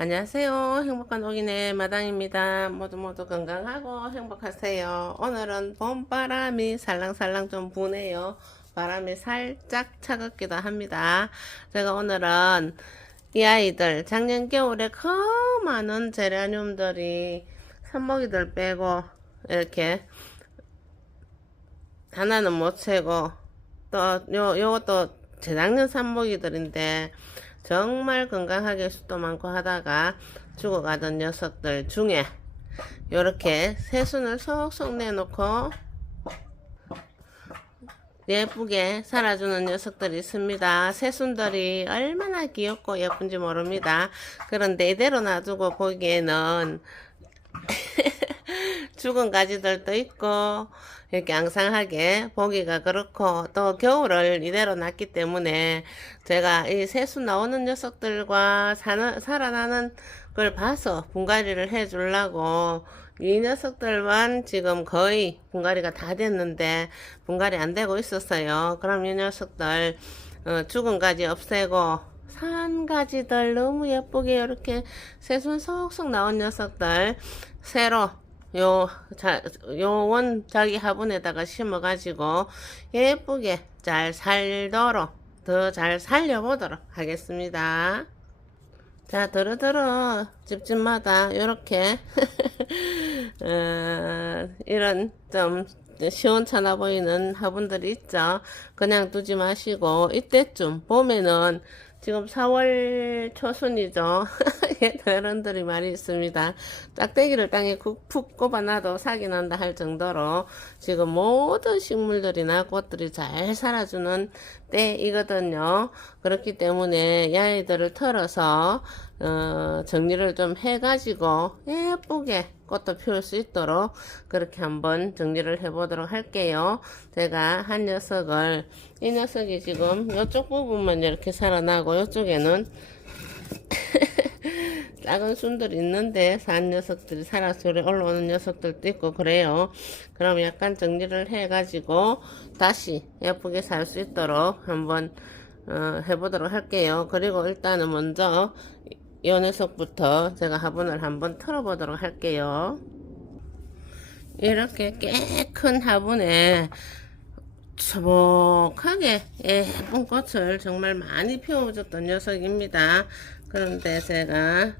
안녕하세요. 행복한 오기네 마당입니다. 모두 건강하고 행복하세요. 오늘은 봄바람이 살랑살랑 좀 부네요. 바람이 살짝 차갑기도 합니다. 제가 오늘은 이 아이들 작년 겨울에 그 많은 제라늄들이 산모기들 빼고 이렇게 하나는 못 채고 또 요것도 재작년 산모기들인데 정말 건강하게 숱도 많고 하다가 죽어가던 녀석들 중에 요렇게 새순을 속속 내놓고 예쁘게 살아주는 녀석들이 있습니다. 새순들이 얼마나 귀엽고 예쁜지 모릅니다. 그런데 이대로 놔두고 보기에는 죽은 가지들도 있고 이렇게 앙상하게 보기가 그렇고 또 겨울을 이대로 놨기 때문에 제가 이 새순 나오는 녀석들과 살아나는 걸 봐서 분갈이를 해 주려고 이 녀석들만 지금 거의 분갈이가 다 됐는데 분갈이 안 되고 있었어요. 그럼 이 녀석들 죽은 가지 없애고 산 가지들 너무 예쁘게 이렇게 새순 속속 나온 녀석들 새로 요원 자기 화분에다가 심어가지고 예쁘게 잘 살도록 더 잘 살려보도록 하겠습니다. 자, 두루두루 집집마다 이렇게 이런 좀 시원찮아 보이는 화분들이 있죠. 그냥 두지 마시고 이때쯤 봄에는 지금 4월 초순이죠. 어른들이 많이 있습니다. 짝대기를 땅에 푹 꼽아놔도 사기 난다 할 정도로 지금 모든 식물들이나 꽃들이 잘 살아주는 때이거든요. 그렇기 때문에 이 아이들을 털어서 정리를 좀 해가지고 예쁘게 꽃도 피울 수 있도록 그렇게 한번 정리를 해보도록 할게요. 제가 한 녀석을 이 녀석이 지금 이쪽 부분만 이렇게 살아나고 이쪽에는 작은 순들이 있는데 산 녀석들이 살아서 올라오는 녀석들도 있고 그래요. 그럼 약간 정리를 해가지고 다시 예쁘게 살 수 있도록 한번 해보도록 할게요. 그리고 일단은 먼저 이 녀석부터 제가 화분을 한번 털어보도록 할게요. 이렇게 꽤 큰 화분에 소복하게 예쁜 꽃을 정말 많이 피워줬던 녀석입니다. 그런데 제가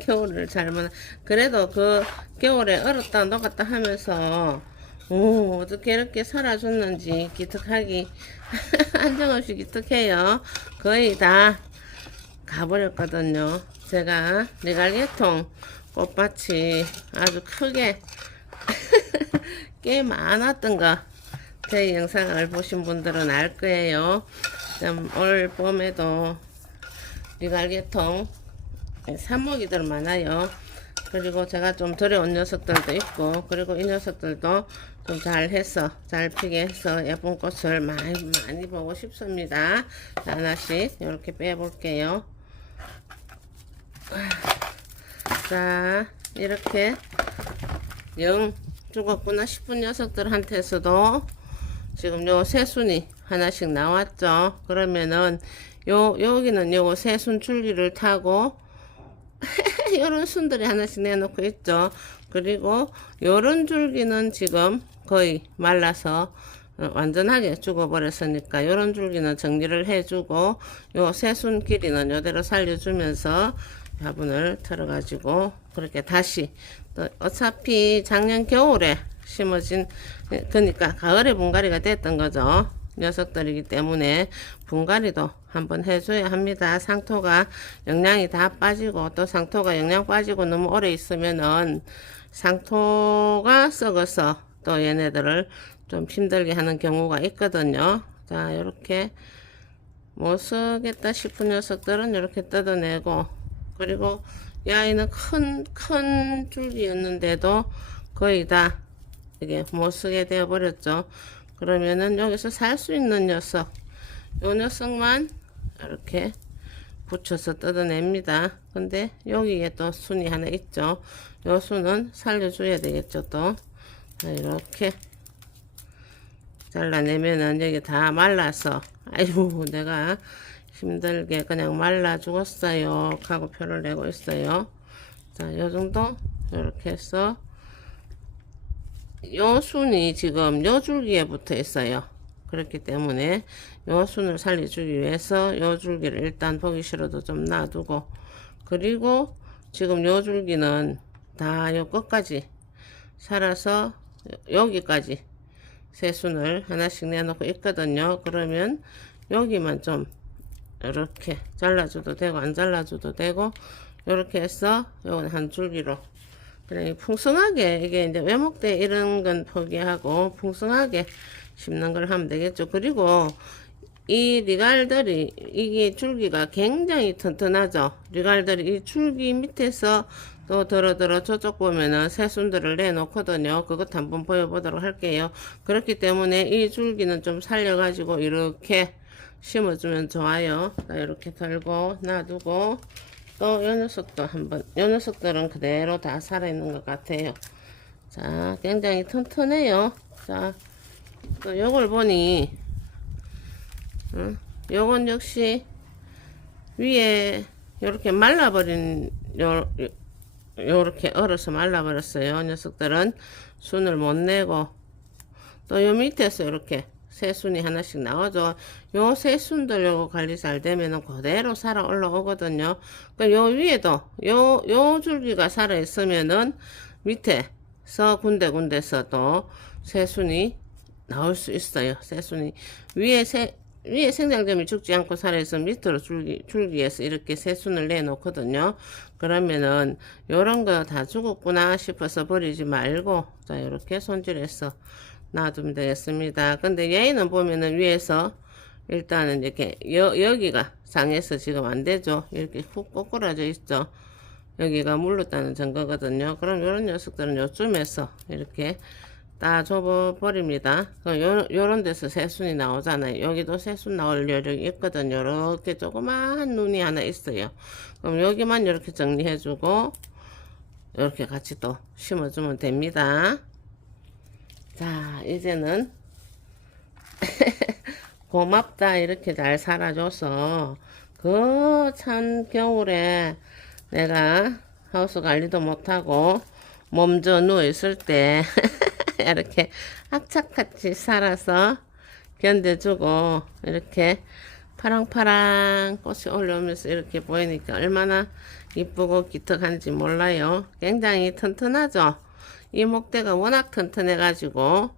겨울을 잘못 그래도 그 겨울에 얼었다 녹았다 하면서 어떻게 이렇게 살아줬는지 기특하기 한정없이 기특해요. 거의 다 가버렸거든요. 제가 리갈리통 꽃밭이 아주 크게 꽤 많았던 거 제 영상을 보신 분들은 알 거예요. 올 봄에도 리갈리통 산모기들 많아요. 그리고 제가 좀 들여온 녀석들도 있고 그리고 이 녀석들도 좀 잘해서 잘 피게 해서 예쁜 꽃을 많이 보고 싶습니다. 자, 하나씩 이렇게 빼볼게요. 자, 이렇게 영 죽었구나 싶은 녀석들한테서도 지금 요 새순이 하나씩 나왔죠. 그러면은 여기는 요거 새순 줄기를 타고 요런 순들이 하나씩 내놓고 있죠. 그리고 요런 줄기는 지금 거의 말라서 완전하게 죽어버렸으니까 요런 줄기는 정리를 해주고 요 새순 길이는 요대로 살려주면서 화분을 털어가지고 그렇게 다시 또 어차피 작년 겨울에 심어진 그러니까 가을에 분갈이가 됐던 거죠. 녀석들이기 때문에 분갈이도 한번 해줘야 합니다. 상토가 영양이 다 빠지고 또 상토가 영양 빠지고 너무 오래 있으면은 상토가 썩어서 또 얘네들을 좀 힘들게 하는 경우가 있거든요. 자, 이렇게 못 쓰겠다 싶은 녀석들은 이렇게 뜯어내고 그리고 이 아이는 큰 줄기였는데도 거의 다 이게 못 쓰게 되어 버렸죠. 그러면은 여기서 살 수 있는 녀석 요 녀석만 이렇게 붙여서 뜯어냅니다. 근데 여기에 또 순이 하나 있죠. 요 순은 살려줘야 되겠죠. 또 이렇게 잘라내면은 여기 다 말라서 아이고 내가 힘들게 그냥 말라 죽었어요 하고 표를 내고 있어요. 자, 요 정도 이렇게 해서 요 순이 지금 요 줄기에 붙어 있어요. 그렇기 때문에 요 순을 살려주기 위해서 요 줄기를 일단 보기 싫어도 좀 놔두고, 그리고 지금 요 줄기는 다 요 끝까지 살아서 여기까지 새순을 하나씩 내놓고 있거든요. 그러면 여기만 좀 이렇게 잘라줘도 되고 안 잘라줘도 되고, 이렇게 해서 요건 한 줄기로 그냥 풍성하게, 이게 이제 외목대 이런 건 포기하고 풍성하게 심는 걸 하면 되겠죠. 그리고 이 리갈들이, 이게 줄기가 굉장히 튼튼하죠. 리갈들이 이 줄기 밑에서 또 더러 저쪽 보면은 새순들을 내놓거든요. 그것 한번 보여보도록 할게요. 그렇기 때문에 이 줄기는 좀 살려가지고 이렇게 심어주면 좋아요. 이렇게 들고 놔두고, 또 요 녀석도 한번, 요 녀석들은 그대로 다 살아있는 것 같아요. 자, 굉장히 튼튼해요. 자, 또 요걸 보니, 요건 역시 위에 요렇게 말라버린, 요렇게 얼어서 말라버렸어요. 녀석들은 순을 못 내고, 또 요 밑에서 이렇게 새순이 하나씩 나오죠. 요 새순들 요거 관리 잘 되면은 그대로 살아 올라오거든요. 요 위에도 요 줄기가 살아 있으면은 밑에서 군데군데서 또 새순이 나올 수 있어요. 새순이 위에 생장점이 죽지 않고 살아있으면 밑으로 줄기에서 이렇게 새순을 내놓거든요. 그러면은 요런 거 다 죽었구나 싶어서 버리지 말고, 자, 이렇게 손질해서 놔두면 되겠습니다. 근데 얘는 보면은 위에서 일단은 이렇게 여기가 상해서 지금 안 되죠. 이렇게 훅 꼬꾸라져 있죠. 여기가 물렀다는 증거거든요. 그럼 요런 녀석들은 요쯤에서 이렇게 다 접어버립니다. 요런 데서 새순이 나오잖아요. 여기도 새순 나올 여력이 있거든요. 이렇게 조그마한 눈이 하나 있어요. 그럼 여기만 이렇게 정리해주고 이렇게 같이 또 심어주면 됩니다. 자, 이제는 고맙다 이렇게 잘 살아줘서 그 참 겨울에 내가 하우스 관리도 못하고 몸져 누워있을 때 이렇게 악착같이 살아서 견뎌주고 이렇게 파랑파랑 꽃이 올라오면서 이렇게 보이니까 얼마나 이쁘고 기특한지 몰라요. 굉장히 튼튼하죠. 이 목대가 워낙 튼튼해 가지고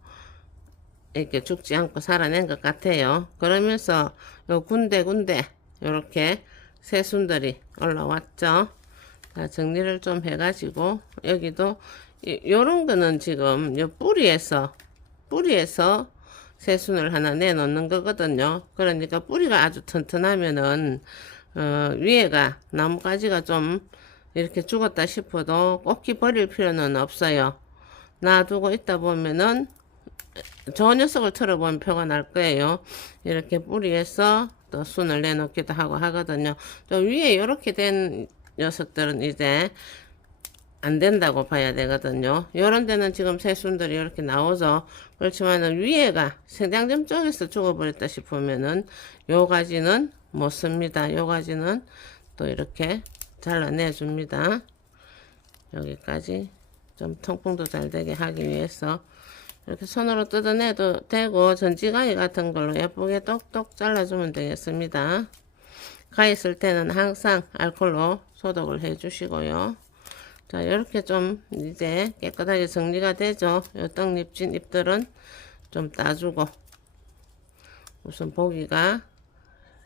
이렇게 죽지 않고 살아낸 것 같아요. 그러면서 요 군데군데 이렇게 새순들이 올라왔죠. 자, 정리를 좀 해가지고 여기도 요런 거는 지금 요 뿌리에서 새순을 하나 내놓는 거거든요. 그러니까 뿌리가 아주 튼튼하면은 위에가 나뭇가지가 좀 이렇게 죽었다 싶어도 꼭히 버릴 필요는 없어요. 놔두고 있다 보면은 저 녀석을 털어보면 표가 날 거예요. 이렇게 뿌리에서 또 순을 내놓기도 하고 하거든요. 저 위에 이렇게 된 녀석들은 이제 안 된다고 봐야 되거든요. 요런 데는 지금 새순들이 이렇게 나오죠. 그렇지만은 위에가 생장점 쪽에서 죽어버렸다 싶으면은 요 가지는 못 씁니다. 요 가지는 또 이렇게 잘라내 줍니다. 여기까지 좀 통풍도 잘 되게 하기 위해서 이렇게 손으로 뜯어내도 되고 전지가위 같은 걸로 예쁘게 똑똑 잘라주면 되겠습니다. 가위 쓸 때는 항상 알콜로 소독을 해 주시고요. 자, 이렇게 좀 이제 깨끗하게 정리가 되죠. 요 떡잎진 잎들은 좀 따주고, 우선 보기가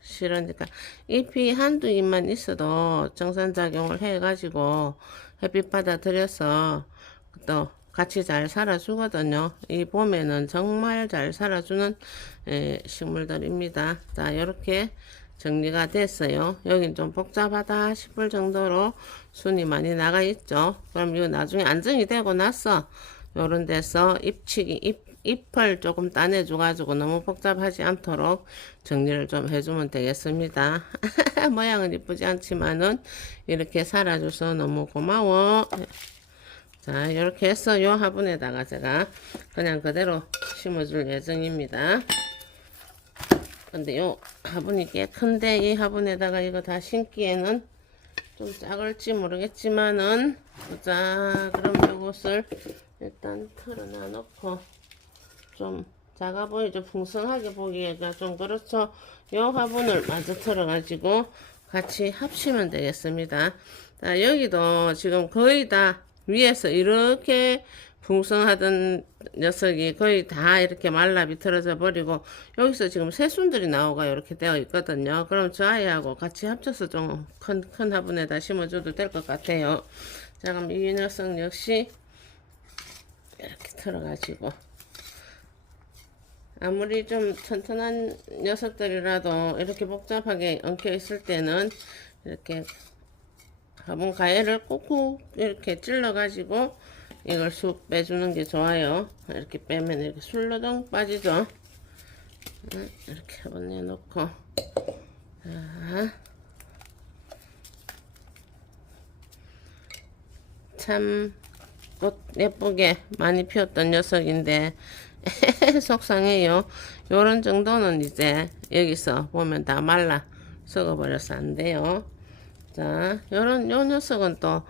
싫으니까 잎이 한두 잎만 있어도 정산작용을 해가지고 햇빛 받아들여서 또 같이 잘 살아주거든요. 이 봄에는 정말 잘 살아주는 식물들입니다. 자, 이렇게 정리가 됐어요. 여긴 좀 복잡하다 싶을 정도로 순이 많이 나가 있죠. 그럼 이거 나중에 안정이 되고 나서 요런 데서 잎을 조금 따내줘 가지고 너무 복잡하지 않도록 정리를 좀 해주면 되겠습니다. 모양은 이쁘지 않지만은 이렇게 살아줘서 너무 고마워. 자, 이렇게 해서 요 화분에다가 제가 그냥 그대로 심어줄 예정입니다. 근데 요 화분이 꽤 큰데 이 화분에다가 이거 다 심기에는 좀 작을지 모르겠지만은 자 그럼 요것을 일단 털어놔 놓고 좀 작아 보이죠? 풍성하게 보기가 좀 그렇죠? 요 화분을 마저 털어 가지고 같이 합치면 되겠습니다. 자 여기도 지금 거의 다 위에서 이렇게 풍성하던 녀석이 거의 다 이렇게 말라 비틀어져 버리고 여기서 지금 새순들이 나오가 이렇게 되어 있거든요. 그럼 저 아이하고 같이 합쳐서 좀 큰 화분에다 심어줘도 될 것 같아요. 자 그럼 이 녀석 역시 이렇게 털어가지고 아무리 좀 튼튼한 녀석들이라도 이렇게 복잡하게 엉켜 있을 때는 이렇게 화분 가해를 꾹꾹 이렇게 찔러 가지고 이걸 쑥 빼주는 게 좋아요. 이렇게 빼면 이렇게 술러덩 빠지죠. 이렇게 한번 내놓고 참 꽃 예쁘게 많이 피웠던 녀석인데 속상해요. 요런 정도는 이제 여기서 보면 다 말라 썩어버려서 안 돼요. 자 요 녀석은 또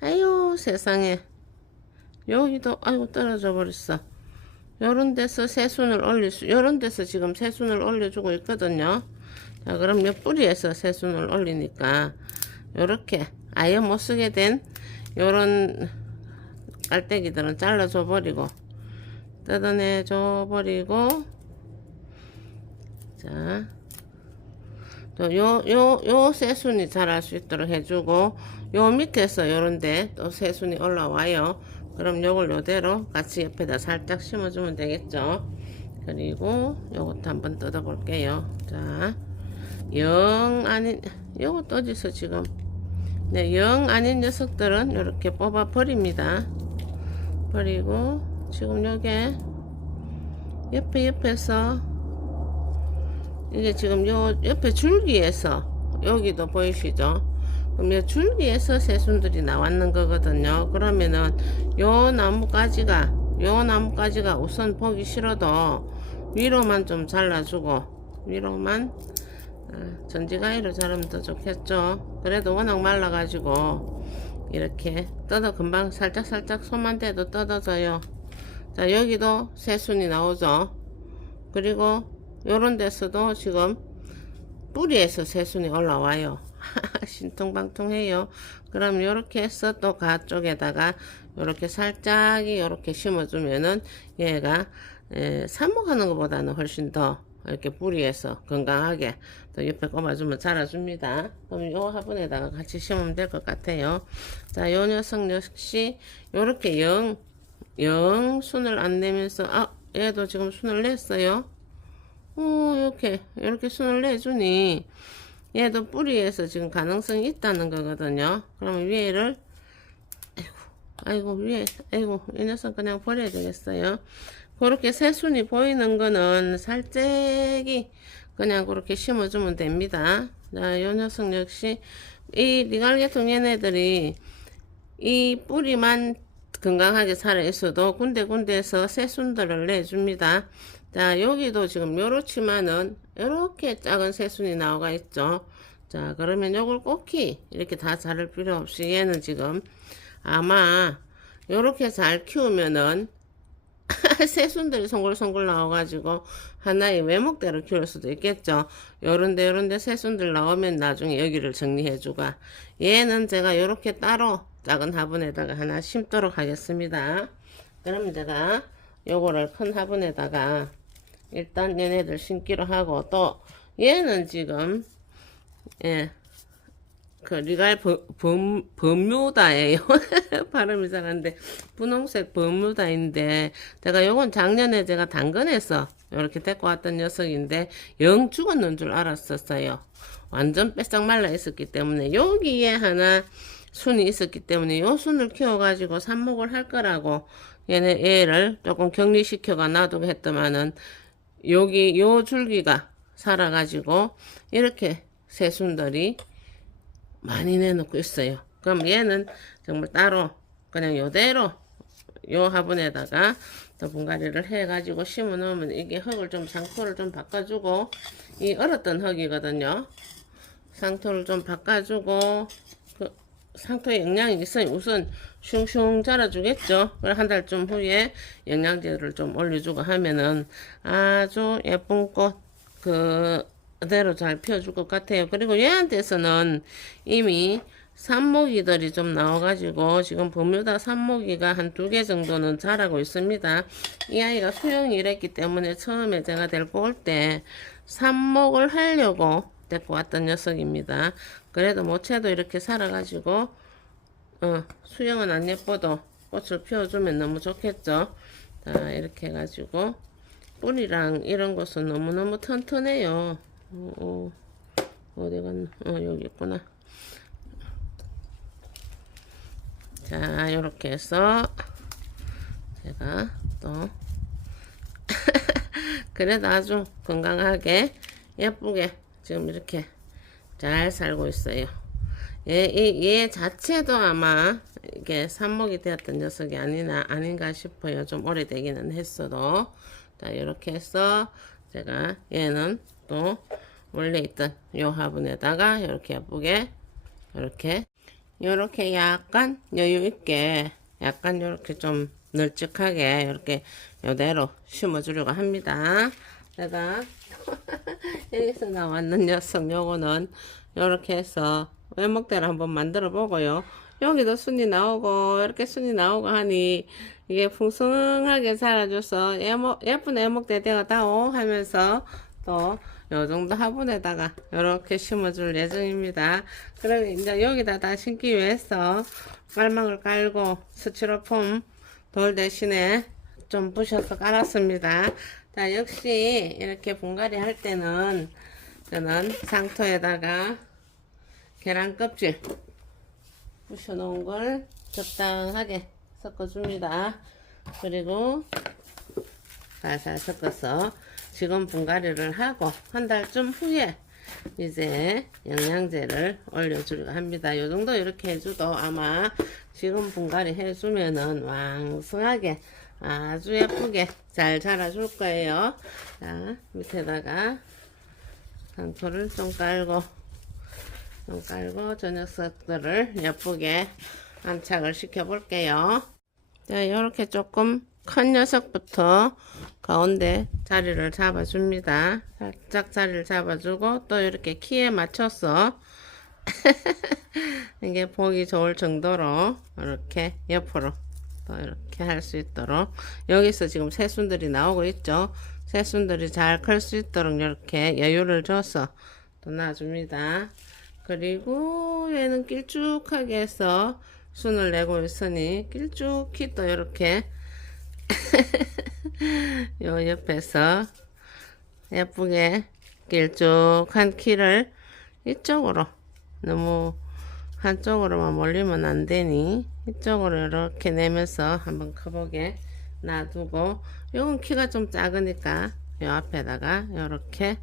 아유 세상에 여기도 아이고 떨어져 버렸어. 요런 데서 새순을 요런 데서 지금 새순을 올려주고 있거든요. 자 그럼 몇 뿌리에서 새순을 올리니까 요렇게 아예 못쓰게 된 요런 깔때기들은 잘라줘 버리고 뜯어내 줘 버리고 자 또 요 새순이 자랄 수 있도록 해주고 요 밑에서 요런데 또 새순이 올라와요. 그럼 요걸 요대로 같이 옆에다 살짝 심어주면 되겠죠. 그리고 요것도 한번 뜯어 볼게요. 자, 영 아닌 요것도 어디서 지금 네, 영 아닌 녀석들은 이렇게 뽑아 버립니다. 버리고 지금 요게 옆에서 이게 지금 요 옆에 줄기에서 여기도 보이시죠? 그럼 요 줄기에서 새순들이 나왔는 거거든요. 그러면은 요 나무가지가 우선 보기 싫어도 위로만 좀 잘라주고 위로만 전지가위로 자르면 더 좋겠죠. 그래도 워낙 말라가지고 이렇게 금방 살짝 손만 대도 뜯어져요. 자 여기도 새순이 나오죠. 그리고 요런 데서도 지금 뿌리에서 새순이 올라와요. 신통방통해요. 그럼 요렇게 해서 또 가쪽에다가 요렇게 살짝이 요렇게 심어주면은 얘가 삽목하는 것보다는 훨씬 더 이렇게 뿌리에서 건강하게 또 옆에 꼽아주면 자라줍니다. 그럼 요 화분에다가 같이 심으면 될 것 같아요. 자, 요 녀석 역시 요렇게 영 순을 안 내면서 얘도 지금 순을 냈어요. 이렇게 순을 내주니 얘도 뿌리에서 지금 가능성이 있다는 거거든요. 그러면 위에를 아이고 이 녀석 그냥 버려야 되겠어요. 그렇게 새순이 보이는 거는 살짝이 그냥 그렇게 심어주면 됩니다. 자, 요 녀석 역시 이 리갈게통 얘네들이 이 뿌리만 건강하게 살아 있어도 군데군데에서 새순들을 내줍니다. 자 여기도 지금 요렇지만은 요렇게 작은 새순이 나오가 있죠. 자 그러면 요걸 꼭히 이렇게 다 자를 필요 없이 얘는 지금 아마 요렇게 잘 키우면은 새순들이 송글송글 나와가지고 하나의 외목대로 키울 수도 있겠죠. 요런데 새순들 나오면 나중에 여기를 정리해주고 얘는 제가 요렇게 따로 작은 화분에다가 하나 심도록 하겠습니다. 그럼 제가 요거를 큰 화분에다가 일단 얘네들 심기로 하고 또 얘는 지금 그 리갈 버뮤다예요. 발음이 잘 안 돼. 분홍색 버뮤다인데 제가 요건 작년에 제가 당근에서 이렇게 데리고 왔던 녀석인데 영 죽었는 줄 알았었어요. 완전 빼싹 말라 있었기 때문에 여기에 하나 순이 있었기 때문에 요 순을 키워가지고 삽목을 할 거라고 얘를 조금 격리시켜가 놔두고 했더만은 여기 요 줄기가 살아가지고 이렇게 새순들이 많이 내놓고 있어요. 그럼 얘는 정말 따로 그냥 요대로 요 화분에다가 또 분갈이를 해가지고 심어 놓으면 이게 흙을 좀 상토를 좀 바꿔주고 이 얼었던 흙이거든요. 상토를 좀 바꿔주고 그 상토에 영양이 있으니 우선 슝슝 자라주겠죠. 그리고 한 달쯤 후에 영양제를 좀 올려주고 하면은 아주 예쁜 꽃 그대로 잘 피워줄 것 같아요. 그리고 얘한테서는 이미 산모기들이 좀 나와가지고 지금 버뮤다 산모기가 한 2개 정도는 자라고 있습니다. 이 아이가 수영이 이랬기 때문에 처음에 제가 데리고 올 때 삽목을 하려고 데리고 왔던 녀석입니다. 그래도 모체도 이렇게 살아가지고 수영은 안 예뻐도 꽃을 피워주면 너무 좋겠죠. 자, 이렇게 해가지고 뿌리랑 이런 것은 너무너무 튼튼해요. 어디 갔나? 여기 있구나. 자, 이렇게 해서 제가 또 그래도 아주 건강하게 예쁘게 지금 이렇게 잘 살고 있어요. 얘 자체도 아마 이게 삽목이 되었던 녀석이 아닌가 싶어요. 좀 오래되기는 했어도. 자, 이렇게 해서 제가 얘는 또 원래 있던 요 화분에다가 이렇게 예쁘게 이렇게 약간 여유 있게 약간 이렇게 좀 널찍하게 이렇게 요대로 심어 주려고 합니다. 제가 여기서 나왔는 녀석 요거는 이렇게 해서 외목대를 한번 만들어 보고요. 여기도 순이 나오고 이렇게 순이 나오고 하니 이게 풍성하게 자라줘서 예쁜 애목대 되었다오 하면서 또 요 정도 화분에다가 이렇게 심어줄 예정입니다. 그럼 이제 여기다 다 심기 위해서 깔망을 깔고 스티로폼 돌 대신에 좀 부셔서 깔았습니다. 자, 역시 이렇게 분갈이 할 때는 저는 상토에다가 계란 껍질 부셔 놓은 걸 적당하게 섞어줍니다. 그리고 살살 섞어서 지금 분갈이를 하고 한 달쯤 후에 이제 영양제를 올려주려고 합니다. 요 정도 이렇게 해줘도 아마 지금 분갈이 해주면은 왕성하게 아주 예쁘게 잘 자라줄 거예요. 자, 밑에다가 상토를 좀 깔고 저 녀석들을 예쁘게 안착을 시켜 볼게요. 자, 이렇게 조금 큰 녀석부터 가운데 자리를 잡아줍니다. 살짝 자리를 잡아주고 또 이렇게 키에 맞춰서 이게 보기 좋을 정도로 이렇게 옆으로 또 이렇게 할 수 있도록 여기서 지금 새순들이 나오고 있죠. 새순들이 잘 클 수 있도록 이렇게 여유를 줘서 또 놔줍니다. 그리고 얘는 길쭉하게 해서 순을 내고 있으니 길쭉히 또 이렇게 요 옆에서 예쁘게 길쭉한 키를 이쪽으로 너무 한쪽으로만 몰리면 안 되니 이쪽으로 이렇게 내면서 한번 커보게 놔두고 요건 키가 좀 작으니까 요 앞에다가 이렇게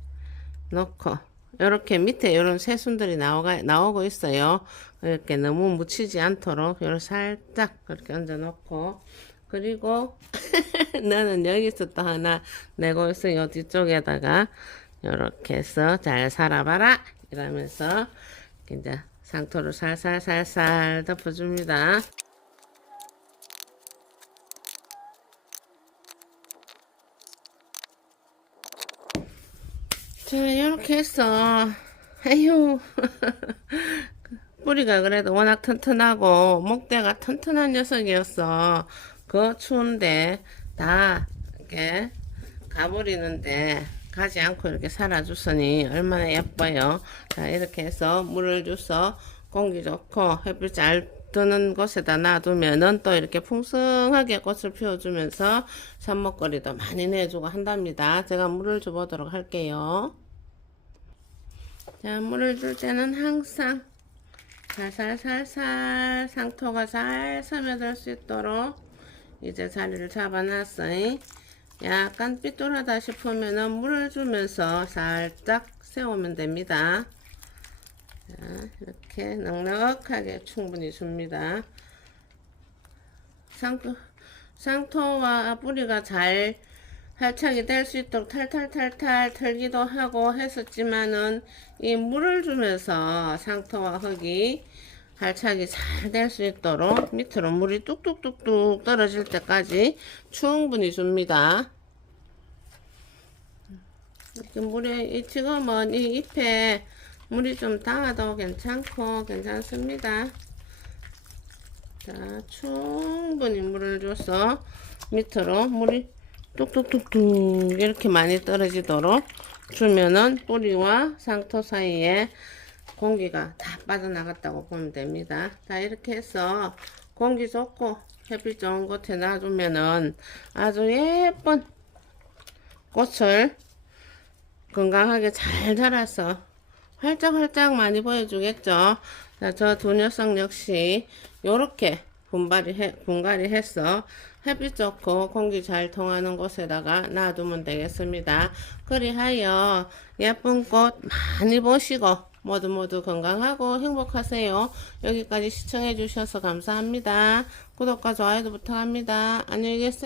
놓고 이렇게 밑에 이런 새순들이 나오고 있어요. 이렇게 너무 묻히지 않도록 이렇게 살짝 그렇게 얹어 놓고 그리고 나는 여기서 또 하나 내고 있어요. 뒤쪽에다가 이렇게 해서 잘 살아봐라 이러면서 이제 상토를 살살 덮어줍니다. 자, 이렇게 해서 아유 뿌리가 그래도 워낙 튼튼하고 목대가 튼튼한 녀석이었어. 그 추운데 다 이렇게 가버리는데 가지 않고 이렇게 살아줬으니 얼마나 예뻐요. 자, 이렇게 해서 물을 줘서 공기 좋고 햇빛 잘 드는 곳에다 놔두면은 또 이렇게 풍성하게 꽃을 피워주면서 삽목거리도 많이 내주고 한답니다. 제가 물을 줘보도록 할게요. 자, 물을 줄 때는 항상 살살 상토가 잘 스며들 수 있도록 이제 자리를 잡아놨어요. 약간 삐뚤하다 싶으면은 물을 주면서 살짝 세우면 됩니다. 자, 이렇게 넉넉하게 충분히 줍니다. 상토와 뿌리가 잘 활착이 될 수 있도록 탈탈탈탈 털기도 하고 했었지만은 이 물을 주면서 상토와 흙이 활착이 잘 될 수 있도록 밑으로 물이 뚝뚝뚝뚝 떨어질 때까지 충분히 줍니다. 이렇게 물에 지금은 이 잎에 물이 좀 닿아도 괜찮습니다. 자, 충분히 물을 줘서 밑으로 물이 뚝뚝뚝뚝 이렇게 많이 떨어지도록 주면은 뿌리와 상토 사이에 공기가 다 빠져나갔다고 보면 됩니다. 자, 이렇게 해서 공기 좋고 햇빛 좋은 곳에 놔두면은 아주 예쁜 꽃을 건강하게 잘 자라서 활짝활짝 많이 보여주겠죠. 자, 저 두 녀석 역시 요렇게 분갈이 해서 햇빛 좋고 공기 잘 통하는 곳에다가 놔두면 되겠습니다. 그리하여 예쁜 꽃 많이 보시고 모두 건강하고 행복하세요. 여기까지 시청해 주셔서 감사합니다. 구독과 좋아요도 부탁합니다. 안녕히 계세요.